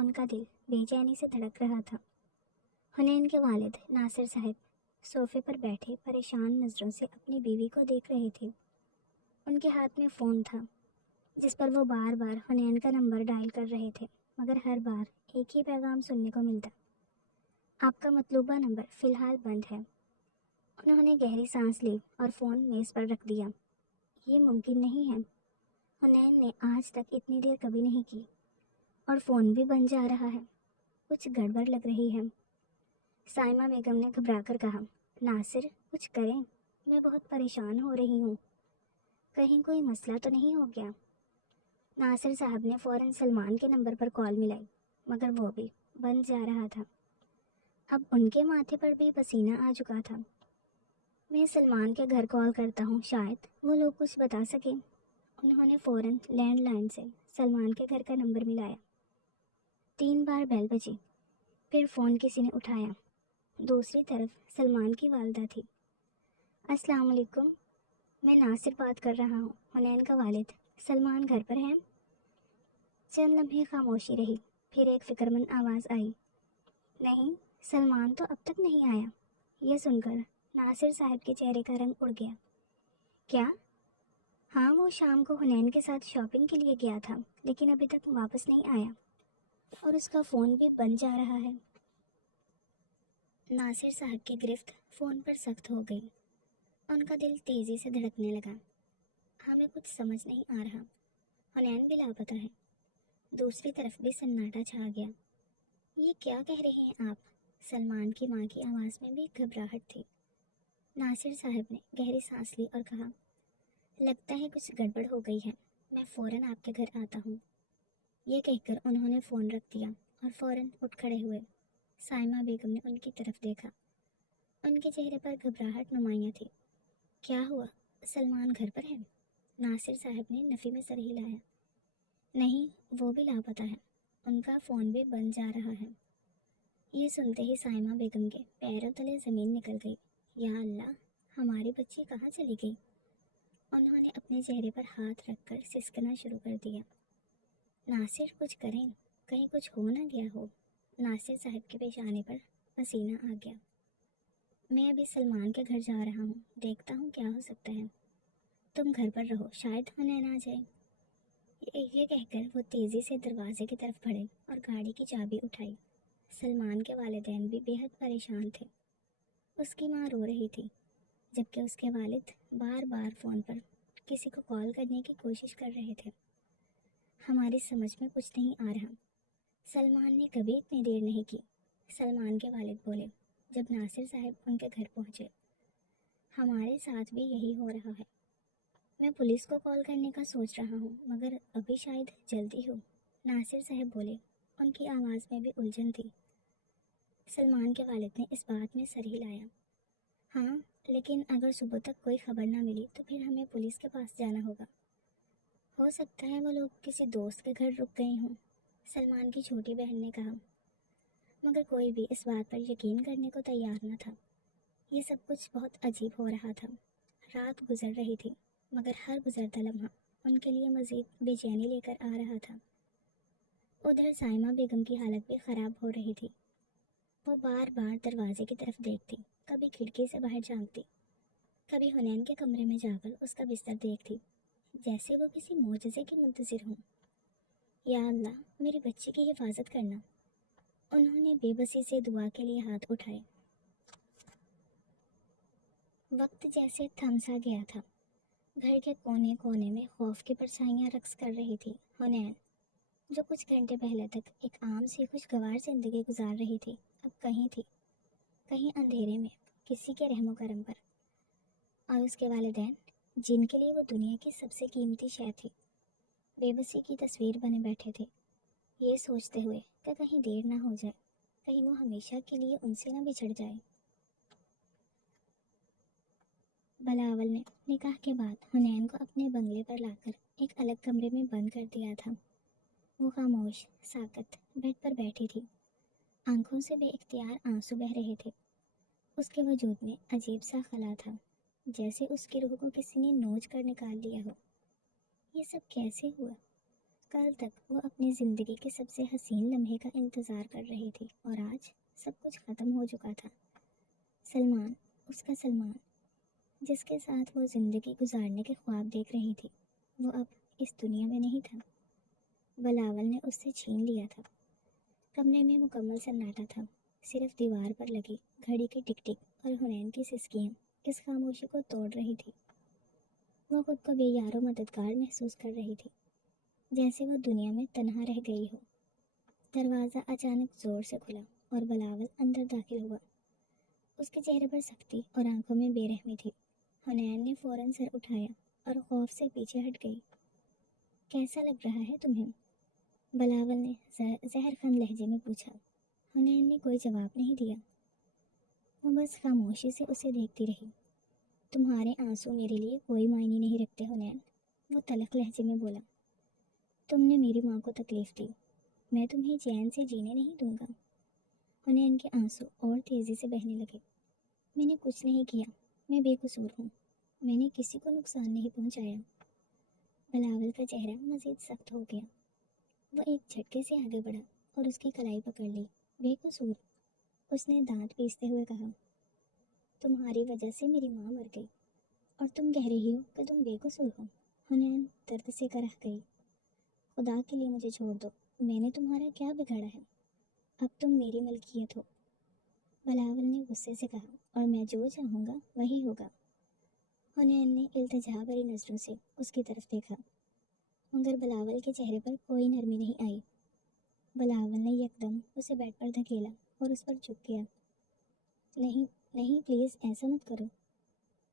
ان کا دل بے چینی سے دھڑک رہا تھا۔ حنین کے والد ناصر صاحب صوفے پر بیٹھے پریشان نظروں سے اپنی بیوی کو دیکھ رہے تھے۔ ان کے ہاتھ میں فون تھا جس پر وہ بار بار حنین کا نمبر ڈائل کر رہے تھے، مگر ہر بار ایک ہی پیغام سننے کو ملتا: آپ کا مطلوبہ نمبر فی الحال بند ہے۔ انہوں نے گہری سانس لی اور فون میز پر رکھ دیا۔ یہ ممکن نہیں ہے، حنین نے آج تک اتنی دیر کبھی نہیں کی، اور فون بھی بند جا رہا ہے۔ کچھ گڑبڑ لگ رہی ہے۔ سائمہ بیگم نے گھبرا کر کہا: ناصر، کچھ کریں، میں بہت پریشان ہو رہی ہوں، کہیں کوئی مسئلہ تو نہیں ہو گیا؟ ناصر صاحب نے فوراً سلمان کے نمبر پر کال ملائی، مگر وہ بھی بند جا رہا تھا۔ اب ان کے ماتھے پر بھی پسینہ آ چکا تھا۔ میں سلمان کے گھر کال کرتا ہوں، شاید وہ لوگ کچھ بتا سکیں۔ انہوں نے فوراً لینڈ لائن سے سلمان کے گھر کا نمبر ملایا۔ 3 بار بیل بجی، پھر فون کسی نے اٹھایا۔ دوسری طرف سلمان کی والدہ تھی۔ السلام علیکم، میں ناصر بات کر رہا ہوں، حنین کا والد۔ سلمان گھر پر ہیں؟ چند لمحے خاموشی رہی، پھر ایک فکر مند آواز آئی: نہیں، سلمان تو اب تک نہیں آیا۔ یہ سن کر ناصر صاحب کے چہرے کا رنگ اڑ گیا۔ کیا؟ ہاں، وہ شام کو حنین کے ساتھ شاپنگ کے لیے گیا تھا، لیکن ابھی تک واپس نہیں آیا، اور اس کا فون بھی بند جا رہا ہے۔ ناصر صاحب کی گرفت فون پر سخت ہو گئی۔ ان کا دل تیزی سے دھڑکنے لگا۔ ہمیں کچھ سمجھ نہیں آ رہا، حنین بھی لاپتہ ہے۔ دوسری طرف بھی سناٹا چھا گیا۔ یہ کیا کہہ رہے ہیں آپ؟ سلمان کی ماں کی آواز میں بھی گھبراہٹ تھی۔ ناصر صاحب نے گہری سانس لی اور کہا: لگتا ہے کچھ گڑبڑ ہو گئی ہے، میں فوراً آپ کے گھر آتا ہوں۔ یہ کہہ کر انہوں نے فون رکھ دیا اور فوراً اٹھ کھڑے ہوئے۔ سائمہ بیگم نے ان کی طرف دیکھا۔ ان کے چہرے پر گھبراہٹ نمایاں تھی۔ کیا ہوا؟ سلمان گھر پر ہے؟ ناصر صاحب نے نفی میں سر ہلایا۔ نہیں، وہ بھی لاپتہ ہے، ان کا فون بھی بند جا رہا ہے۔ یہ سنتے ہی سائمہ بیگم کے پیروں تلے زمین نکل گئی۔ یا اللہ، ہماری بچی کہاں چلی گئی؟ انہوں نے اپنے چہرے پر ہاتھ رکھ کر سسکنا شروع کر دیا۔ ناصر، کچھ کریں، کہیں کچھ ہو نہ گیا ہو۔ ناصر صاحب کے پیشانے پر پسینہ آ گیا۔ میں ابھی سلمان کے گھر جا رہا ہوں، دیکھتا ہوں کیا ہو سکتا ہے۔ تم گھر پر رہو، شاید حنین آ جائے۔ یہ کہہ کر وہ تیزی سے دروازے کی طرف بڑھے اور گاڑی کی چابی اٹھائی۔ سلمان کے والدین بھی بے حد پریشان تھے۔ اس کی ماں رو رہی تھی، جبکہ اس کے والد بار بار فون پر کسی کو کال کرنے کی کوشش کر رہے تھے۔ ہماری سمجھ میں کچھ نہیں آ رہا۔ سلمان نے کبھی اتنی دیر نہیں کی، سلمان کے والد بولے جب ناصر صاحب ان کے گھر پہنچے۔ ہمارے ساتھ بھی یہی ہو رہا ہے۔ میں پولیس کو کال کرنے کا سوچ رہا ہوں، مگر ابھی شاید جلدی ہو، ناصر صاحب بولے۔ ان کی آواز میں بھی الجھن تھی۔ سلمان کے والد نے اس بات میں سر ہلایا۔ ہاں، لیکن اگر صبح تک کوئی خبر نہ ملی تو پھر ہمیں پولیس کے پاس جانا ہوگا۔ ہو سکتا ہے وہ لوگ کسی دوست کے گھر رک گئے ہوں، سلمان کی چھوٹی بہن نے کہا، مگر کوئی بھی اس بات پر یقین کرنے کو تیار نہ تھا۔ یہ سب کچھ بہت عجیب ہو رہا تھا۔ رات گزر رہی تھی، مگر ہر گزرتا لمحہ ان کے لیے مزید بے چینی لے کر آ رہا تھا۔ ادھر سائمہ بیگم کی حالت بھی خراب ہو رہی تھی۔ وہ بار بار دروازے کی طرف دیکھتی، کبھی کھڑکی سے باہر جھانکتی، کبھی حنین کے کمرے میں جا کر اس کا بستر دیکھتی، جیسے وہ کسی معجزے کی منتظر ہوں۔ یا اللہ، میری بچی کی حفاظت کرنا۔ انہوں نے بے بسی سے دعا کے لیے ہاتھ اٹھائے۔ وقت جیسے تھم سا گیا تھا۔ گھر کے کونے کونے میں خوف کی پرچھائیاں رقص کر رہی تھی۔ حنین، جو کچھ گھنٹے پہلے تک ایک عام سی خوشگوار زندگی گزار رہی تھی، اب کہیں تھی، کہیں اندھیرے میں، کسی کے رحم و کرم پر۔ اور اس کے والدین، جن کے لیے وہ دنیا کی سب سے قیمتی شے تھی، بے بسی کی تصویر بنے بیٹھے تھے، یہ سوچتے ہوئے کہ کہیں دیر نہ ہو جائے، کہیں وہ ہمیشہ کے لیے ان سے نہ بچھڑ جائے۔ بلاول نے نکاح کے بعد حنین کو اپنے بنگلے پر لا کر ایک الگ کمرے میں بند کر دیا تھا۔ وہ خاموش، ساکت بیڈ پر بیٹھی تھی، آنکھوں سے بے اختیار آنسو بہہ رہے تھے۔ اس کے وجود میں عجیب سا خلا تھا، جیسے اس کی روح کو کسی نے نوچ کر نکال لیا ہو۔ یہ سب کیسے ہوا؟ کل تک وہ اپنی زندگی کے سب سے حسین لمحے کا انتظار کر رہی تھی اور آج سب کچھ ختم ہو چکا تھا۔ سلمان، اس کا سلمان، جس کے ساتھ وہ زندگی گزارنے کے خواب دیکھ رہی تھی، وہ اب اس دنیا میں نہیں تھا۔ بلاول نے اس سے چھین لیا تھا۔ کمرے میں مکمل سناٹا تھا، صرف دیوار پر لگی گھڑی کی ٹک ٹک اور حنین کی سسکیاں اس خاموشی کو توڑ رہی تھی۔ وہ خود کو بے یار و مددگار محسوس کر رہی تھی، جیسے وہ دنیا میں تنہا رہ گئی ہو۔ دروازہ اچانک زور سے کھلا اور بلاول اندر داخل ہوا۔ اس کے چہرے پر سختی اور آنکھوں میں بے رحمی تھی۔ حنین نے فوراً سر اٹھایا اور خوف سے پیچھے ہٹ گئی۔ کیسا لگ رہا ہے تمہیں؟ بلاول نے زہر خند لہجے میں پوچھا۔ حنین نے کوئی جواب نہیں دیا، وہ بس خاموشی سے اسے دیکھتی رہی۔ تمہارے آنسو میرے لیے کوئی معنی نہیں رکھتے حنین، وہ تلخ لہجے میں بولا۔ تم نے میری ماں کو تکلیف دی، میں تمہیں چین سے جینے نہیں دوں گا۔ حنین کے آنسو اور تیزی سے بہنے لگے۔ میں نے کچھ نہیں کیا، میں بے قصور ہوں، میں نے کسی کو نقصان نہیں پہنچایا۔ بلاول کا چہرہ مزید سخت ہو گیا۔ وہ ایک جھٹکے سے آگے بڑھا اور اس کی کلائی پکڑ لی۔ بے قصور؟ اس نے دانت پیستے ہوئے کہا۔ تمہاری وجہ سے میری ماں مر گئی اور تم کہہ رہی ہو کہ تم بے قصور ہو؟ حنین درد سے کرہ گئی۔ خدا کے لیے مجھے چھوڑ دو، میں نے تمہارا کیا بگاڑا ہے؟ اب تم میری ملکیت ہو، بلاول نے غصے سے کہا، اور میں جو چاہوں گا وہی ہوگا۔ حنین نے التجا بھری نظروں سے اس کی طرف دیکھا، مگر بلاول کے چہرے پر کوئی نرمی نہیں آئی۔ بلاول نے یکدم اسے بیڈ پر دھکیلا اور اس پر چپ کیا۔ نہیں نہیں، پلیز ایسا مت کرو۔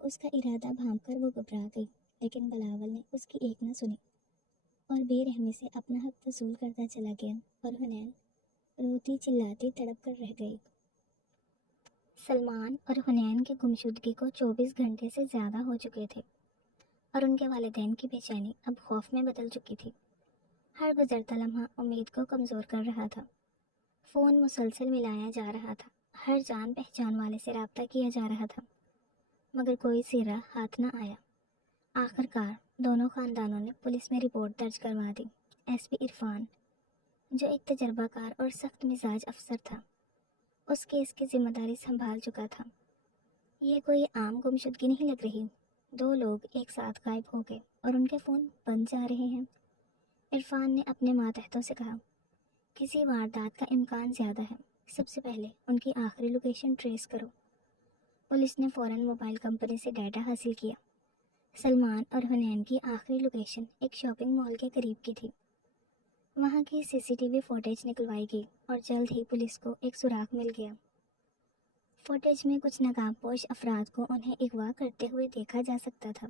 اس کا ارادہ بھانپ کر وہ گھبرا گئی، لیکن بلاول نے اس کی ایک نہ سنی اور بے رحمی سے اپنا حق وصول کرتا چلا گیا، اور حنین روتی چلاتی تڑپ کر رہ گئی۔ سلمان اور حنین کی گمشدگی کو 24 گھنٹے سے زیادہ ہو چکے تھے، اور ان کے والدین کی بے چینی اب خوف میں بدل چکی تھی۔ ہر گزرتا لمحہ امید کو کمزور کر رہا تھا۔ فون مسلسل ملایا جا رہا تھا، ہر جان پہچان والے سے رابطہ کیا جا رہا تھا، مگر کوئی سرا ہاتھ نہ آیا۔ آخر کار دونوں خاندانوں نے پولیس میں رپورٹ درج کروا دی۔ ایس پی عرفان، جو ایک تجربہ کار اور سخت مزاج افسر تھا، اس کیس کی ذمہ داری سنبھال چکا تھا۔ یہ کوئی عام گمشدگی نہیں لگ رہی، 2 لوگ ایک ساتھ غائب ہو گئے اور ان کے فون بند جا رہے ہیں۔ عرفان نے اپنے ماتحتوں سے کہا، کسی واردات کا امکان زیادہ ہے، سب سے پہلے ان کی آخری لوکیشن ٹریس کرو۔ پولیس نے فوراً موبائل کمپنی سے ڈیٹا حاصل کیا۔ سلمان اور حنین کی آخری لوکیشن ایک شاپنگ مال کے قریب کی تھی۔ وہاں کی سی سی ٹی وی فوٹیج نکلوائی گئی اور جلد ہی پولیس کو ایک سراغ مل گیا۔ فوٹیج میں کچھ نقاب پوش افراد کو انہیں اغوا کرتے ہوئے دیکھا جا سکتا تھا۔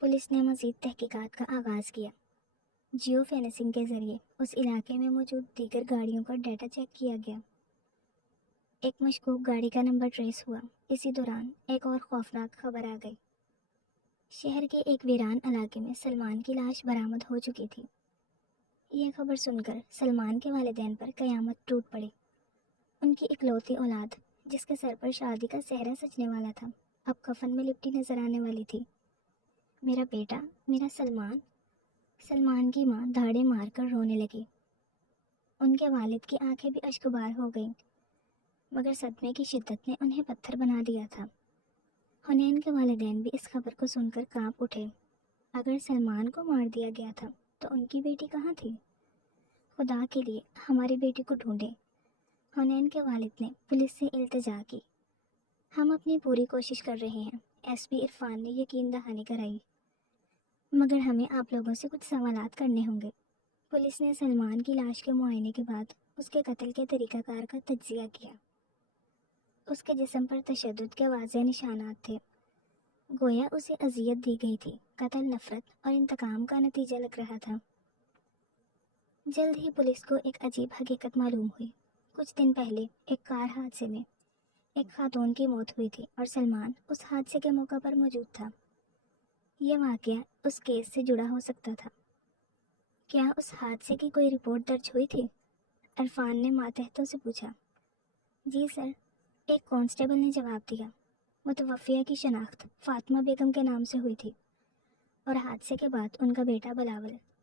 پولیس نے مزید تحقیقات کا آغاز کیا۔ جیو فینسنگ کے ذریعے اس علاقے میں موجود دیگر گاڑیوں کا ڈیٹا چیک کیا گیا۔ ایک مشکوک گاڑی کا نمبر ٹریس ہوا۔ اسی دوران ایک اور خوفناک خبر آ گئی۔ شہر کے ایک ویران علاقے میں سلمان کی لاش برآمد ہو چکی تھی۔ یہ خبر سن کر سلمان کے والدین پر قیامت ٹوٹ پڑی۔ ان کی اکلوتی اولاد، جس کے سر پر شادی کا سہرا سجنے والا تھا، اب کفن میں لپٹی نظر آنے والی تھی۔ میرا بیٹا، میرا سلمان! سلمان کی ماں دھاڑے مار کر رونے لگی۔ ان کے والد کی آنکھیں بھی اشکبار ہو گئیں، مگر صدمے کی شدت نے انہیں پتھر بنا دیا تھا۔ حنین کے والدین بھی اس خبر کو سن کر کانپ اٹھے۔ اگر سلمان کو مار دیا گیا تھا تو ان کی بیٹی کہاں تھی؟ خدا کے لیے ہماری بیٹی کو ڈھونڈیں۔ حنین کے والد نے پولیس سے التجا کی۔ ہم اپنی پوری کوشش کر رہے ہیں، ایس پی عرفان نے یقین دہانی کرائی، مگر ہمیں آپ لوگوں سے کچھ سوالات کرنے ہوں گے۔ پولیس نے سلمان کی لاش کے معائنے کے بعد اس کے قتل کے طریقہ کار کا تجزیہ کیا۔ اس کے جسم پر تشدد کے واضح نشانات تھے، گویا اسے اذیت دی گئی تھی۔ قتل نفرت اور انتقام کا نتیجہ لگ رہا تھا۔ جلد ہی پولیس کو ایک عجیب حقیقت معلوم ہوئی۔ کچھ دن پہلے ایک کار حادثے میں ایک خاتون کی موت ہوئی تھی اور سلمان اس حادثے کے موقع پر موجود تھا۔ یہ واقعہ اس کیس سے جڑا ہو سکتا تھا۔ کیا اس حادثے کی کوئی رپورٹ درج ہوئی تھی؟ عرفان نے ماتحتوں سے پوچھا۔ جی سر، ایک کانسٹیبل نے جواب دیا۔ متوفیہ کی شناخت فاطمہ بیگم کے نام سے ہوئی تھی، اور حادثے کے بعد ان کا بیٹا بلاول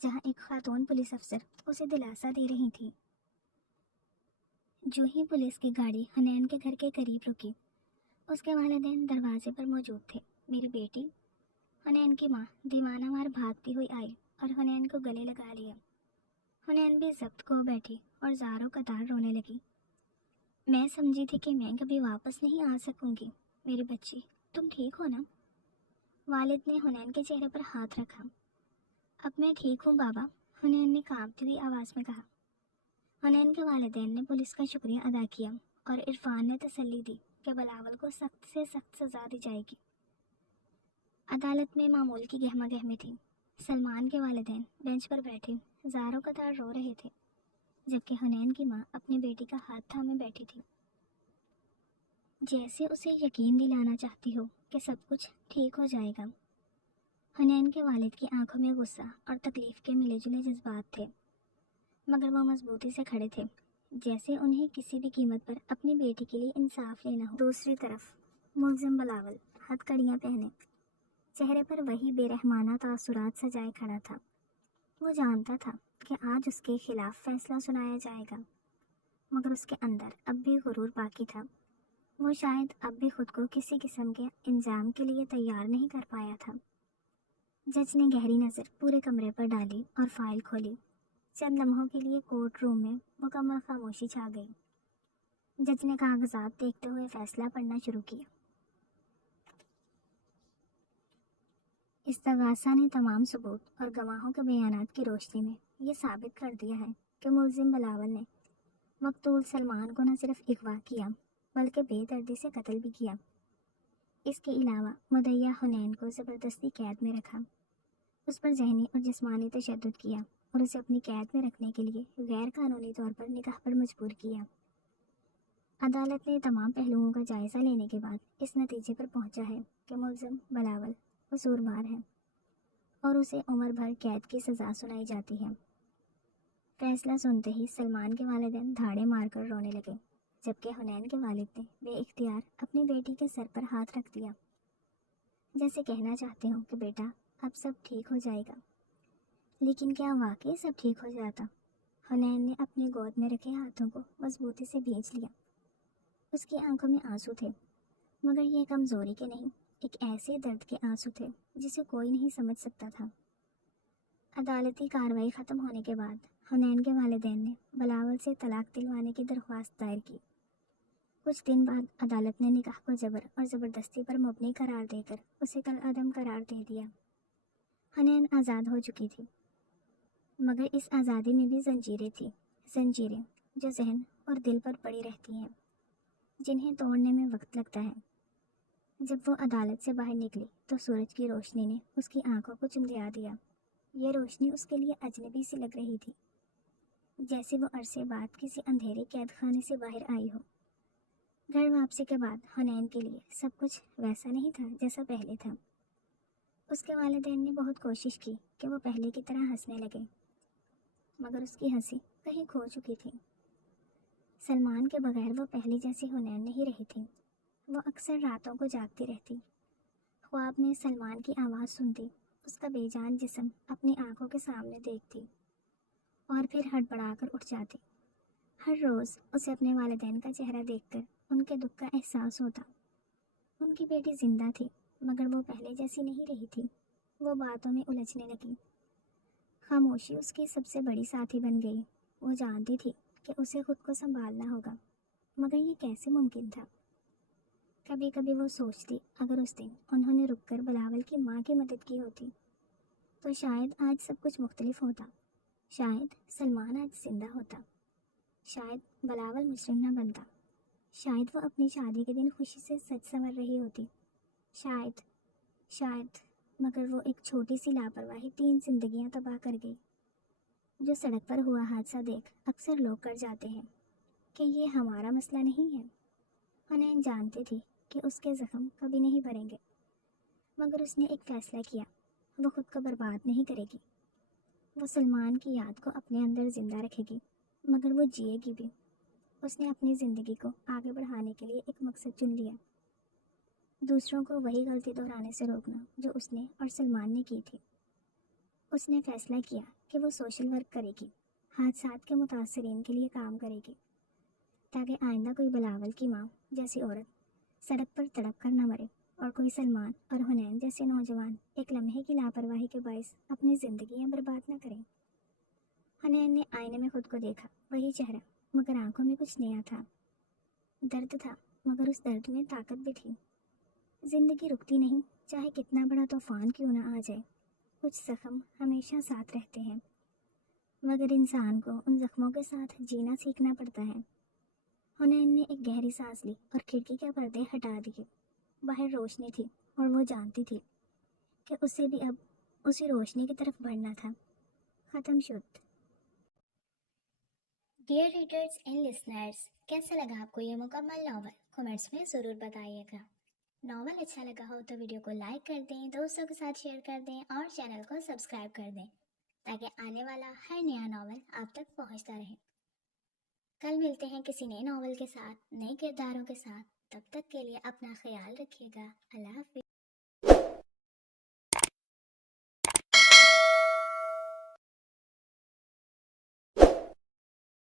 جہاں ایک خاتون پولیس افسر اسے دلاسا دے رہی تھی۔ جو ہی پولیس کی گاڑی حنین کے گھر کے قریب رکی، اس کے والدین دروازے پر موجود تھے۔ میری بیٹی، حنین کی ماں دیوانہ وار بھاگتی ہوئی آئی اور حنین کو گلے لگا لیا۔ حنین بھی ضبط کھو بیٹھی اور زاروں قطار رونے لگی۔ میں سمجھی تھی کہ میں کبھی واپس نہیں آ سکوں گی۔ میری بچی، تم ٹھیک ہو نا؟ والد نے حنین کے چہرے پر ہاتھ رکھا۔ اب میں ٹھیک ہوں بابا، حنین نے کانپتی ہوئی آواز میں کہا۔ حنین کے والدین نے پولیس کا شکریہ ادا کیا اور عرفان نے تسلی دی کہ بلاول کو سخت سے سخت سزا دی جائے گی۔ عدالت میں معمول کی گہما گہمی تھی۔ سلمان کے والدین بینچ پر بیٹھے زاروں قطار رو رہے تھے، جبکہ حنین کی ماں اپنی بیٹی کا ہاتھ تھامے بیٹھی تھی، جیسے اسے یقین دلانا چاہتی ہو کہ سب کچھ ٹھیک ہو جائے گا۔ حنین کے والد کی آنکھوں میں غصہ اور تکلیف کے ملے جلے جذبات تھے، مگر وہ مضبوطی سے کھڑے تھے، جیسے انہیں کسی بھی قیمت پر اپنی بیٹی کے لیے انصاف لینا ہو۔ دوسری طرف ملزم بلاول ہتھ کڑیاں پہنے، چہرے پر وہی بے رحمانہ تاثرات سجائے کھڑا تھا۔ وہ جانتا تھا کہ آج اس کے خلاف فیصلہ سنایا جائے گا، مگر اس کے اندر اب بھی غرور باقی تھا۔ وہ شاید اب بھی خود کو کسی قسم کے انجام کے لیے تیار نہیں کر پایا تھا۔ جج نے گہری نظر پورے کمرے پر ڈالی اور فائل کھولی۔ چند لمحوں کے لیے کورٹ روم میں مکمل خاموشی چھا گئی۔ جج نے کاغذات دیکھتے ہوئے فیصلہ پڑھنا شروع کیا۔ استغاثہ نے تمام ثبوت اور گواہوں کے بیانات کی روشنی میں یہ ثابت کر دیا ہے کہ ملزم بلاول نے مقتول سلمان کو نہ صرف اغوا کیا بلکہ بے دردی سے قتل بھی کیا۔ اس کے علاوہ مدعیہ حنین کو زبردستی قید میں رکھا، اس پر ذہنی اور جسمانی تشدد کیا اور اسے اپنی قید میں رکھنے کے لیے غیر قانونی طور پر نکاح پر مجبور کیا۔ عدالت نے تمام پہلوؤں کا جائزہ لینے کے بعد اس نتیجے پر پہنچا ہے کہ ملزم بلاول قصوروار ہے اور اسے عمر بھر قید کی سزا سنائی جاتی ہے۔ فیصلہ سنتے ہی سلمان کے والدین دھاڑے مار کر رونے لگے، جبکہ حنین کے والد نے بے اختیار اپنی بیٹی کے سر پر ہاتھ رکھ دیا، جیسے کہنا چاہتے ہوں کہ بیٹا اب سب ٹھیک ہو جائے گا۔ لیکن کیا واقعی سب ٹھیک ہو جاتا؟ حنین نے اپنی گود میں رکھے ہاتھوں کو مضبوطی سے بھینچ لیا۔ اس کی آنکھوں میں آنسو تھے، مگر یہ کمزوری کے نہیں، ایک ایسے درد کے آنسو تھے جسے کوئی نہیں سمجھ سکتا تھا۔ عدالتی کارروائی ختم ہونے کے بعد حنین کے والدین نے بلاول سے طلاق دلوانے کی درخواست دائر کی۔ کچھ دن بعد عدالت نے نکاح کو جبر اور زبردستی پر مبنی قرار دے کر اسے کالعدم قرار دے دیا۔ حنین آزاد ہو چکی تھی، مگر اس آزادی میں بھی زنجیریں تھیں، زنجیریں جو ذہن اور دل پر پڑی رہتی ہیں، جنہیں توڑنے میں وقت لگتا ہے۔ جب وہ عدالت سے باہر نکلی تو سورج کی روشنی نے اس کی آنکھوں کو چمدیا دیا۔ یہ روشنی اس کے لیے اجنبی سی لگ رہی تھی، جیسے وہ عرصے بعد کسی اندھیرے قید خانے سے باہر آئی ہو۔ گھر واپسی کے بعد حنین کے لیے سب کچھ ویسا نہیں تھا جیسا پہلے تھا۔ اس کے والدین نے بہت کوشش کی کہ وہ پہلے کی طرح ہنسنے لگے، مگر اس کی ہنسی کہیں کھو چکی تھی۔ سلمان کے بغیر وہ پہلی جیسی حنین نہیں رہی تھی۔ وہ اکثر راتوں کو جاگتی رہتی، خواب میں سلمان کی آواز سنتی، اس کا بے جان جسم اپنی آنکھوں کے سامنے دیکھتی اور پھر ہڑبڑا کر اٹھ جاتی۔ ہر روز اسے اپنے والدین کا چہرہ دیکھ کر ان کے دکھ کا احساس ہوتا۔ ان کی بیٹی زندہ تھی، مگر وہ پہلے جیسی نہیں رہی تھی۔ وہ باتوں میں الجھنے لگی۔ خاموشی اس کی سب سے بڑی ساتھی بن گئی۔ وہ جانتی تھی کہ اسے خود کو سنبھالنا ہوگا، مگر یہ کیسے ممکن تھا؟ کبھی کبھی وہ سوچتی اگر اس دن انہوں نے رک کر بلاول کی ماں کی مدد کی ہوتی تو شاید آج سب کچھ مختلف ہوتا۔ شاید سلمان آج زندہ ہوتا، شاید بلاول مجرم نہ بنتا، شاید وہ اپنی شادی کے دن خوشی سے سج سنور رہی ہوتی، شاید مگر وہ ایک چھوٹی سی لاپرواہی 3 زندگیاں تباہ کر گئی۔ جو سڑک پر ہوا حادثہ دیکھ اکثر لوگ کر جاتے ہیں کہ یہ ہمارا مسئلہ نہیں ہے۔ حنین جانتی تھی کہ اس کے زخم کبھی نہیں بھریں گے، مگر اس نے ایک فیصلہ کیا، وہ خود کو برباد نہیں کرے گی۔ وہ سلمان کی یاد کو اپنے اندر زندہ رکھے گی، مگر وہ جیے گی بھی۔ اس نے اپنی زندگی کو آگے بڑھانے کے لیے ایک مقصد چن لیا، دوسروں کو وہی غلطی دہرانے سے روکنا جو اس نے اور سلمان نے کی تھی۔ اس نے فیصلہ کیا کہ وہ سوشل ورک کرے گی، حادثات کے متاثرین کے لیے کام کرے گی، تاکہ آئندہ کوئی بلاول کی ماں جیسی عورت سڑک پر تڑپ کر نہ مرے، اور کوئی سلمان اور حنین جیسے نوجوان ایک لمحے کی لاپرواہی کے باعث اپنی زندگیاں برباد نہ کریں۔ حنین نے آئینے میں خود کو دیکھا، وہی چہرہ، مگر آنکھوں میں کچھ نیا تھا۔ درد تھا، مگر اس درد میں طاقت بھی تھی۔ زندگی رکتی نہیں، چاہے کتنا بڑا طوفان کیوں نہ آ جائے۔ کچھ زخم ہمیشہ ساتھ رہتے ہیں، مگر انسان کو ان زخموں کے ساتھ جینا سیکھنا پڑتا ہے۔ حنین نے ایک گہری سانس لی اور کھڑکی کے پردے ہٹا دیے۔ باہر روشنی تھی اور وہ جانتی تھی کہ اسے بھی اب اسی روشنی کی طرف بڑھنا تھا۔ ختم شد۔ ڈیئر ریڈرز اینڈ لسنرز، کیسا لگا آپ کو یہ مکمل ناول؟ کمنٹس میں ضرور بتائیے گا۔ ناول اچھا لگا ہو تو ویڈیو کو لائک کر دیں، دوستوں کے ساتھ شیئر کر دیں اور چینل کو سبسکرائب کر دیں تاکہ آنے والا ہر نیا ناول آپ تک پہنچتا رہے۔ کل ملتے ہیں کسی نئے ناول کے ساتھ، نئے کرداروں کے ساتھ۔ تب تک کے لیے اپنا خیال رکھیے گا۔ اللہ حافظ۔